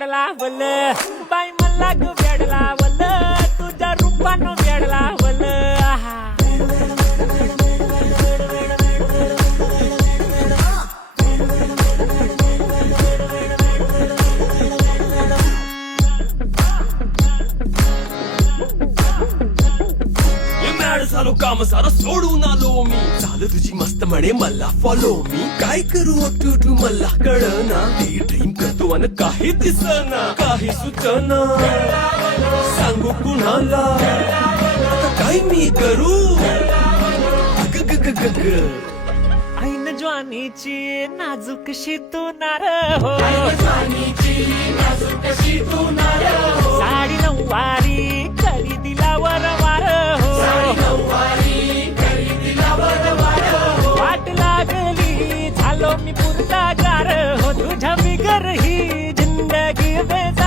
लावल बाई मला ग वेड लावल तुझ्या रूपानं वेड लावल आहा झालो काम सारं सोडून आलो मी झालं तुझी मस्त म्हणे मला फॉलो मी काय करू तू मला कळना डे ड्रीम करतो आणि काही दिसना काही सुचना सांगू कुणाला आता काय मी करू ग ग ग ग ग ऐन ज्वानीची नाजूकशी तू नार हो साडी नऊवारी करी दिला वरवार हो वाट लागली झालो मी पुरता गार हो तुझ्या बिगर ही जिंदगी बेजार